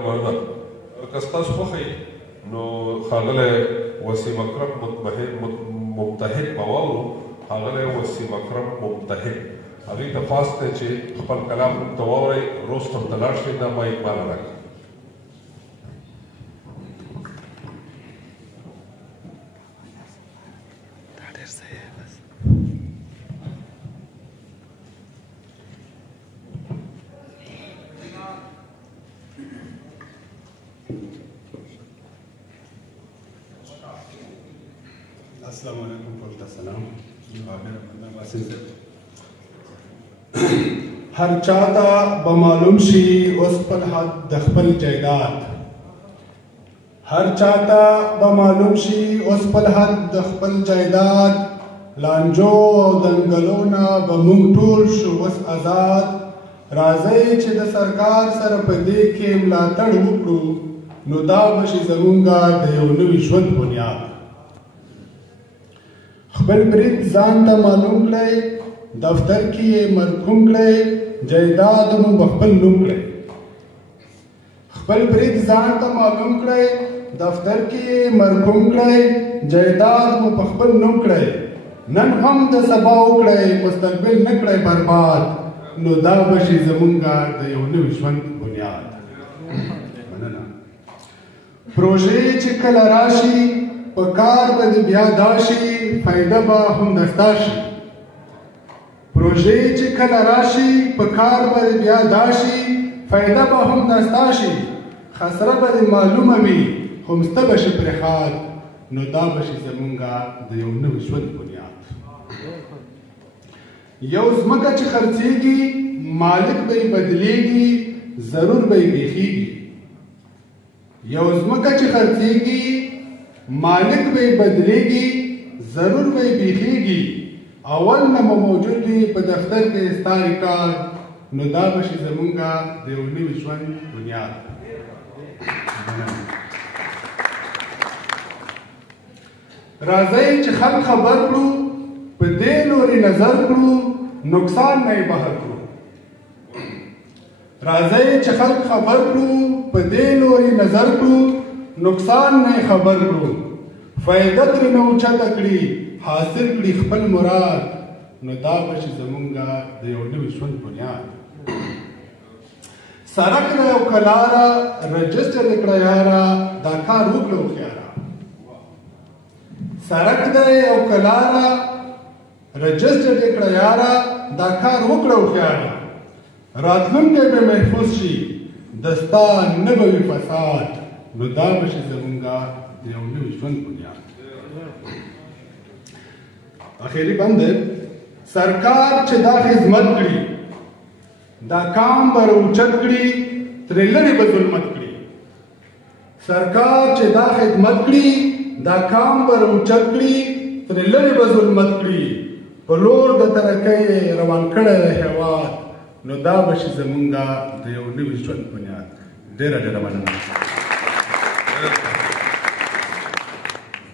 مننه. که ستاسو خوښه وي نو ښاغلی وسیم اکرم ممتحن به واورو. ښاغلی وسیم اکرم ممتحن هغوی ته خواست دی چې خپل کلام موږ ته واورئ. رستم ته لاړ شئ. دا مایک ماله راکړئ. السلام علیکم ټول سلام. هر چاته به معلوم شي اوس خپل حد د خپل جایداد. هر چاته به معلوم شي اوس خپل حد د خپل جایداد. لانجو او دنګلو نه به موږ ټول شو اوس آزاد. راځئ چې د سرکار سره په دې کې ملاتړ وکړو نو دا به شي زمونږ د یو نوي ژوند بنیاد. خپل برید ځان ته معلوم کړئ، دفتر کې یې مرکوم کړئ، جایداد مو په خپل نوم کړئ. خپل برید ځان ته معلوم کړئ، دفتر کې یې مرکوم کړئ، جایداد مو په خپل نوم کړئ. نن هم د سبا وکړئ، مستقبل نه کړئ برباد، نو دا به شي زمونږ د یو نوي ژوند بنیاد. مننه. پروژې چې کله راشي په کار به د بیا داشي، فایده به هم دستا شي. پروژې چې کله راشي په کار به د بیا داشي، فایده به هم دستا شي. خسره به د معلومه وي، همسته به شي پرې خاد، نو دا به شي زمونږ د یو نوي ژوند بنیاد. یو ځمکه چې خرڅېږي مالک به یې بدلېږي، ضرور به یې بیخېږي. یو ځمکه چې خرڅېږي مالک به یې بدلېږي، ضرور به یې بیخېږي. اول نه به موجود وي په دفتر کې ستا ریکارډ، نو دا به شي زمونږ د یو نوي ژوند بنیاد. راځئ چې خلک خبر کړو، په دې لوري نظر کړو، نقصان نه یې بهر کړو. راځئ چې خلک خبر کړو، په دې لوري نظر کړو، نقصان نه یې خبر کړو. فایده ترې نه اوچته کړي، حاصل کړي خپل مراد، نو دا به شي زمونږ د یو نوي ژوند بنیاد. سړک دی او که لاره، رجسټر یې کړه یاره، دا کار وکړه هوښیاره. سړک دی او که لاره، رجسټر یې کړه یاره، دا کار وکړه هوښیاره. راتلونکی به محفوظ شي، دستا نه به وي فساد، نو دا به شي زمونږ د یو نوي ژوند بنیاد. اخیری بند دی. سرکار چې دا خدمت کړي، دا کام به راوچت کړي، ترې لرې به ظلمت کړي. سرکار چې دا خدمت کړي، دا کام به راوچت کړي، ترې لرې به ظلمت کړي. په لور د ترقۍ روان کړی دی هېواد، نو دا به شي زمونږ د یو نوي ژوند بنیاد. ډېره ډېره مننه.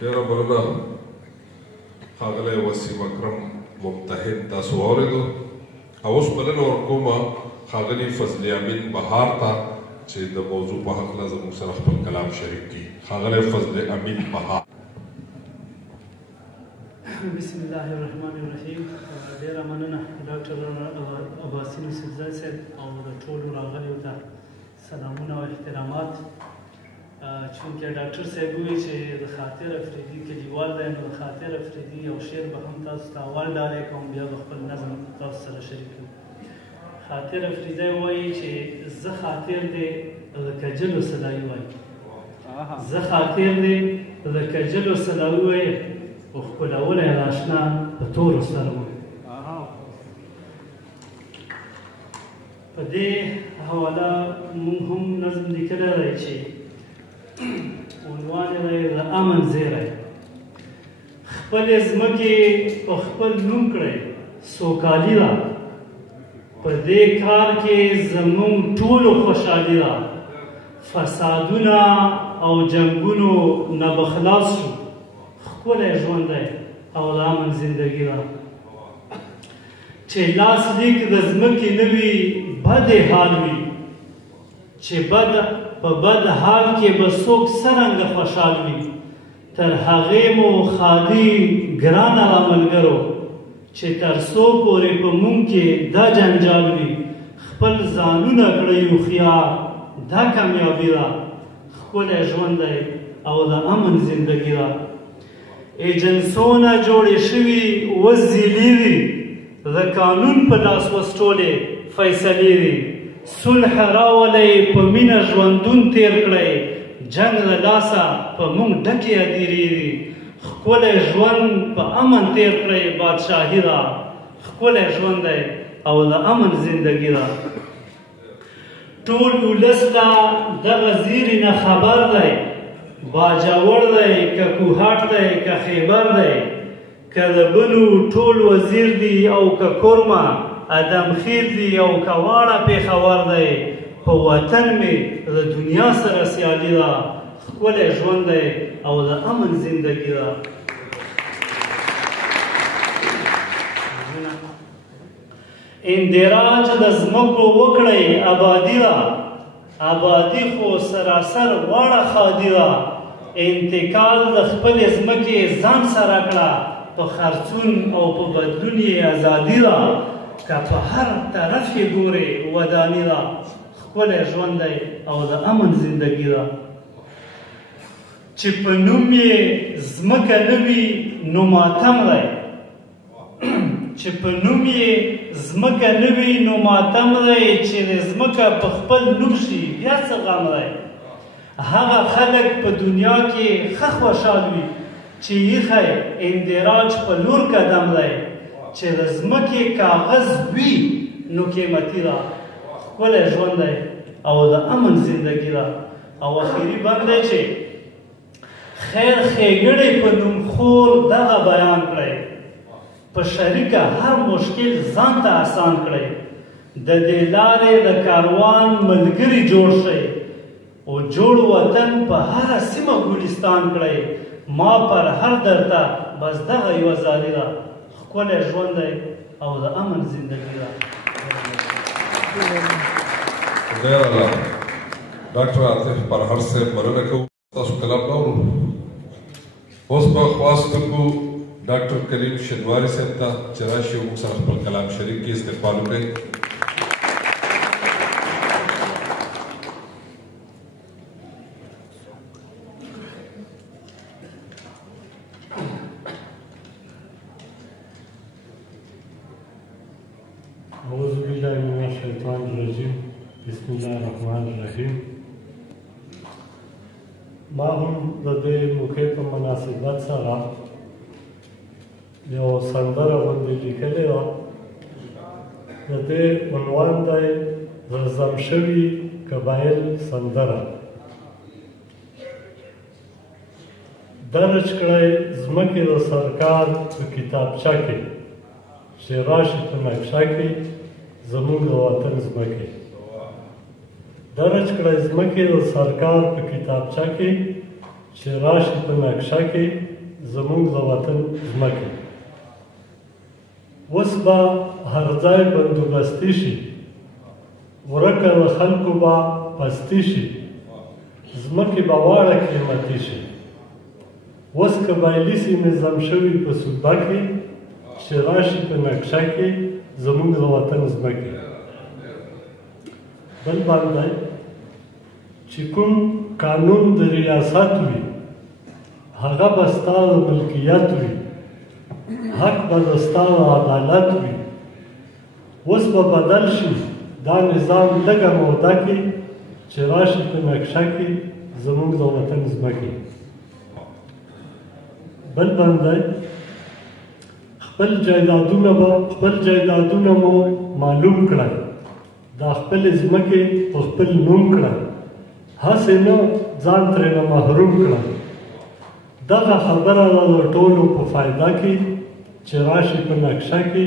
ډېره مننه. ښاغلی وسیم اکرم ممتحن تاسو واورېدو. او اوس بلنه ورکوم ښاغلي فضل امین بهار ته چې د موضوع په هکله زموږ سره خپل کلام شریک کړي. ښاغلی فضل امین بهار. بسم الله الرحمن الرحیم. ډېره مننه ډاکټر عباسي نصرزی صاحب او د ټولو راغلیو ته سلامونه او احترامات. چونکې ډاکټر صاحب وایي چې د خاطر افریدي کلیوال دی، نو د خاطر افریدي یو شعر به هم تاسو ته اول ډالۍ کوم، بیا به خپل نظم تاسو سره شریک کړم. خاطر افریدی وایي چې زه خاطر دی لکه جلو سلایي وایي، زه خاطر دی لکه جلو سلایي وایي، خو ښکلولی یې اشنا په تورو سترګو. په دې حواله موږ هم نظم لیکلی دی چې عنوان یې دی د امن زیری. خپلې ځمکې په خپل نوم کړئ، سوکالي ده په دې کار کې زموږ ټولو خوشحالي ده. فسادونه او جنګونو نه به خلاص شو، ښکلی ژوند دی او د امن زندګي ده. چې لاسلیک د ځمکې نه وي، بد حال وي، چې بد په بد حال کې به څوک څرنګه خوشحال وي تر هغې مو ښادي ګرانه له ملګرو چې تر څو پورې په موږ کې دا جنجال وي خپل ځانونه کړئ هوښیار دا کامیابي ده ښکلی ژوند دی او د امن زندګي ده ایجنسونه جوړې شوي اوس ځیلې دي د قانون په لاس وسټولې فیصلې دي صلح راولئ په مینه ژوندون تیر کړئ جنګ له لاسه په موږ ډکې هدیرې دي ښکلی ژوند په امن تیر کړئ بادشاهي ده ښکلی ژوند دی او د امن زندګي ده ټول ولس ته دغه زیري نه خبر دی باجوړ دی که کوهاټ دی که خیبر دی که د بلو ټول وزیر دی او که کورمه ادم خیل دی او که واړه پېښور دی په وطن مې د دنیا سره سیالي ده ښکلی ژوند دی او د امن زندګي ده اندراج د ځمکو وکړئ آبادي ده آبادي خو سراسر واړه ښادي ده انتقال د خپلې ځمکې ځان سره کړه په خرڅون او په بدلون یې ازادي ده که په هر طرف یې ګورې وداني ده ښکلی ژوند دی او د امن زندګي ده چې په نوم یې ځمکه نه وي نو ماتم دی چې په نوم یې ځمکه نه وي نو ماتم دی چې د ځمکه په خپل نوم شي بیا څه غم دی هغه خلک په دنیا کې ښه خوشحال وي چې ایښی اندراج په لور قدم دی چې د ځمکې کاغذ وي نو قیمتي ده ښکلی ژوند دی او د امن زندګي ده او اخري بند دی چې خیر ښېګړې په نوم خور دغه بیان کړئ په شریکه هر مشکل ځان ته آسان کړئ د دې لارې د کاروان ملګري جوړ شئ او جوړ وطن په هره سیمه ګلستان کړئ ما پر هر درته بس دغه یوه زاري ده ښکلی ژوند دی او د امن زندګي ده خدای الله ډاکټر عاطف پرهر صاحب مننه کوو تاسو کلام واورو اوس به خواست وکړو ډاکټر کریم شنواري صاحب ته چې راشي او موږ سره خپل کلام شریک کې استقبال وکړي اعوذ بالله من الشیطان الرجیم بسم الله الرحمن الرحیم ما هم د دې موقع په مناسبت سره یو سندره غوندې لیکلې وه د دې عنوان دی زم شوي قبایل سندره درج کړی ځمکې د سرکار په کتابچه کې چې راشي په نقشه کې زموږ د وطن ځمکې درج کړی ځمکې د سرکار په کتابچه کې چې راشي په نقشه کې زموږ د وطن ځمکې اوس به هر ځای بندوبستي شي ورکه د خلکو به پستي شي ځمکې به واړه قیمتي شي اوس قبایلي سیمې ضم شوي په صوبه کې چې راشي په نقشه کې زموږ د وطن ځمکې بل باندې چې کوم قانون د ریاست وي هغه به ستا د ملکیت وي حق به د ستا د عدالت وي اوس به بدل شي دا نظام لږه موده کې چې راشي په نقشه کې زموږ د وطن ځمکې بل باندې خپل جایدادونه مو معلوم کړل دا خپلې ځمکې په خپل نوم کړل هسې نه ځان ترېنه محروم کړل دغه خبره ده د ټولو په فایده کې چې راشي په نقشه کې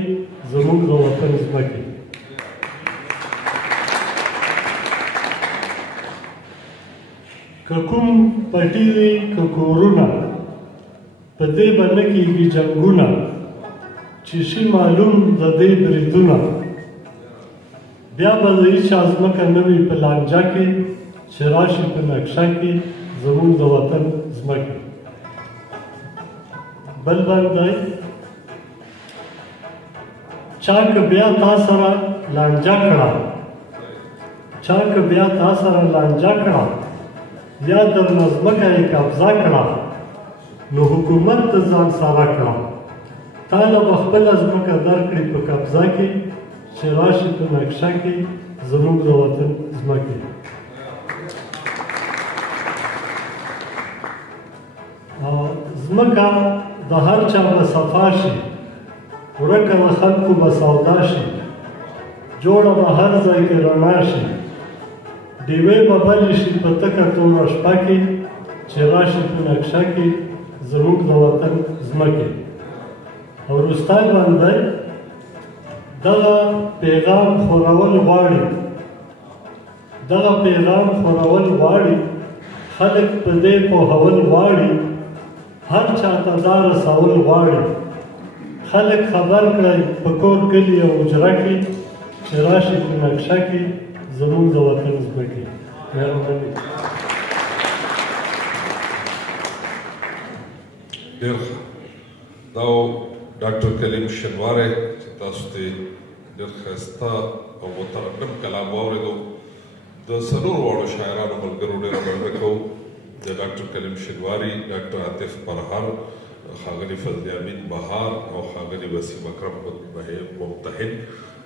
زموږ د وطن ځمکې که کوم پټي وي که کورونه په دې به نه کېږي جنګونه چې شي معلوم د دې بریدونه بیا به د هېچا ځمکه نه وي په لانجه کې چې راشي په نقشه کې زموږ د وطن ځمکې. بل دی چا که بیا تا سره لانجه کړه، چا که بیا تا سره لانجه کړه یا درنه ځمکه یې قبضه کړه، نو حکومت ته ځان ساره کړه، تا له به خپله ځمکه درکړي په قبضه کې چې راشي په نقشه کې زموږ د وطن ځمکې. ځمکه د هر چا به صفا شي، ورکه د خلکو به سودا شي، جوړه به هر ځای کې رڼا شي، ډیوې به بلې شي په تکه توره شپه کې چې راشي په نقشه کې زموږ د وطن ځمکې. او وروستی بندی دغه پیغام خورول غواړي، دغه پیغام خورول غواړي، خلک په دې پوهول غواړي، هر چاته دا رسول غواړي، خلک خبر کړئ په کور کلي او حجره کې چې راشي په نقشه کې زموږ د وطن ځمکې. مهرباني. ډېر ښه. دا ډاکټر کلیم شنواری چې تاسو ته ډېر ښایسته او مترنم کلام واورېدو. د څلورو واړو شاعرانو ملګرو ډېره مننه کوو، د ډاکټر کلیم شنواری، ډاکټر عاطف پرهر، ښاغلي فضل امین بهار او ښاغلي وسیم اکرم ممتحن.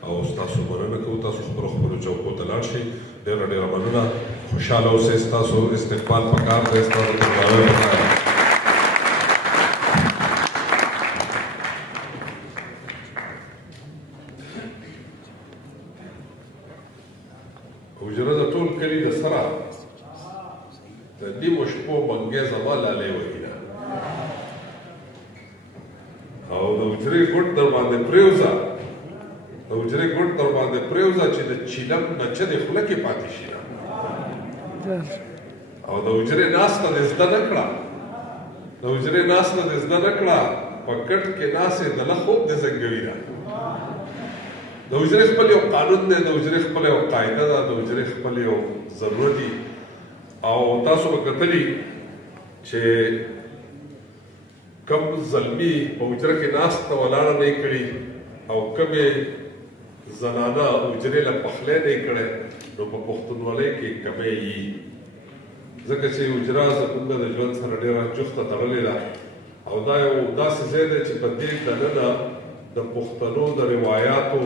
او ستاسو مننه کوو، تاسو خپلو چوکو ته لاړ شئ. ډېره ډېره مننه. خوشحاله اوسئ. ستاسو استقبال پکار دی، ستاسو درناوی پکار دی. حجره د ټول کلي د سره د نیمو شپو منګی زما لالۍ وهي ده، او د حجرې ګوټ در باندې پرېوځه، د حجرې ګوټ در باندې پرېوځه چې د چیلم نه چدې خوله کې پاتې شي نه، او د حجرې ناسته دې زده نه کړه، د حجرې ناسته دې زده نه کړه، په کټ کې ناستې د له خوب دې زنګوي ده. د حجرې خپل یو قانون دی، د حجرې خپل یو قاعده ده، د حجرې خپل یو ضرورت دي. او تاسو به کتلي چې کم زلمي په حجره کې ناسته ولاړه نه یې کړي او کمې زنانه حجرې له پخلی نه یې کړی، نو په پښتونولۍ کې کمی یي، ځکه چې حجره زموږ د ژوند سره ډېره جفته تړلې ده. او دا یو داسې ځای دی چې په دې دننه د پښتنو د روایاتو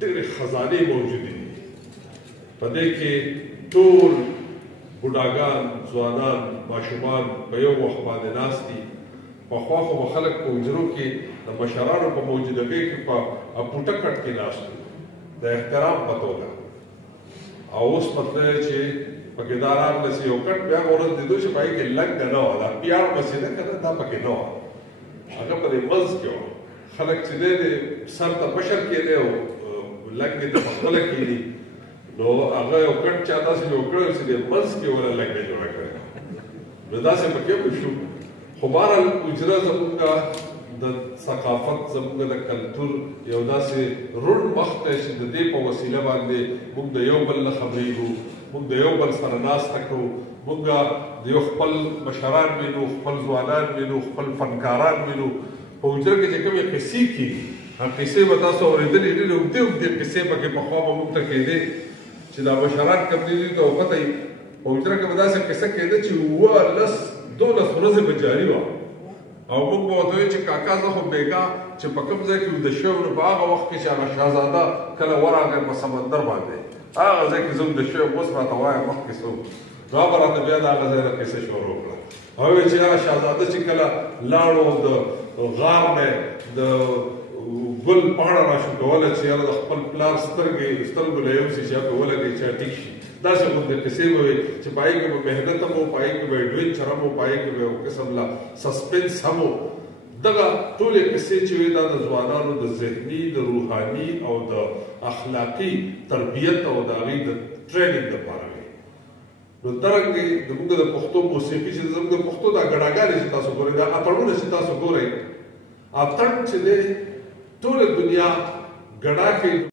ډېرې خزانې موجودې دي. په دې کې ټول بوډاګان، ځوانان، ماشومان په یو وخت باندې ناست دي. پخوا خو به خلک په حجرو کې د مشرانو په موجودګۍ کې په پوټه کټ کې ناست وو د احترام په توګه. او اوس مطلب چې پکې دا راغله چې یو کټ بیا ورځ لیدو چې په هغې کې لنګه نه وه، دا پیاړ پسې ده که نه، دا پکې نه وه، هغه په دې منځ کې وه. خلک چې دی د سر ته مشر کېدی او لنګې ته په خپله کېدي، نو هغه یو کټ چا داسې جوړ کړی چې د منځ کې وله لنګه جوړه کړې، نو داسې پکې به شو. خو بهرحال حجره زموږ د ثقافت، زموږ د کلتور یو داسې روڼ مخ دی چې د دې په وسیله باندې موږ د یو بل نه خبرېږو، موږ د یو بل سره ناسته کوو، موږ د یو خپل مشران وینو، خپل ځوانان وینو، خپل فنکاران وینو. په حجره کې چې کومې قصې کېږي، هغه قصې به تاسو اورېدلې، ډېرې اوږدې اوږدې قصې پکې پخوا به موږ ته کېدې چې دا مشران کوم دي ته وخته یي. په حجره کې به داسې قصه کېده چې 12 ورځې به جاري وه، او موږ به ورته وایو چې کاکا زه خو بېګا چې په کوم ځای کې ویده شوی نو په هغه وخت کې چې هغه شهزاده کله ورغی په سمندر باندې، هغه ځای کې زه ویده شوی یم، اوس راته وایه مخکې څه وو. نو هغه راته بیا د هغه ځای نه قصه شروع کړه. هغه وایي چې هغه شهزاده چې کله لاړو د غار نه د ګل پاڼه راشکوله چې یاره د خپل پلار سترګو له یوسي چې هغه ولګوي چې ټیک شي، داسې غوندې قصې به وي چې په هغې کې به محنت هم وو، په هغې کې به ایډونچر هم وو، په هغې کې به یو قسم له سسپنس هم وو. دغه ټولې قصې چې وي دا د ځوانانو د ذهني، د روحاني او د اخلاقي تربیت او د هغې د ټریننګ دپاره وي. نو درنګې زموږ د پښتو موسیقي چې زموږ د پښتو دا ګډاګانې چې تاسو ګورئ، دا اتڼونه چې تاسو ګورئ، اتڼ چې دی ټوله دنیا ګډا کوي.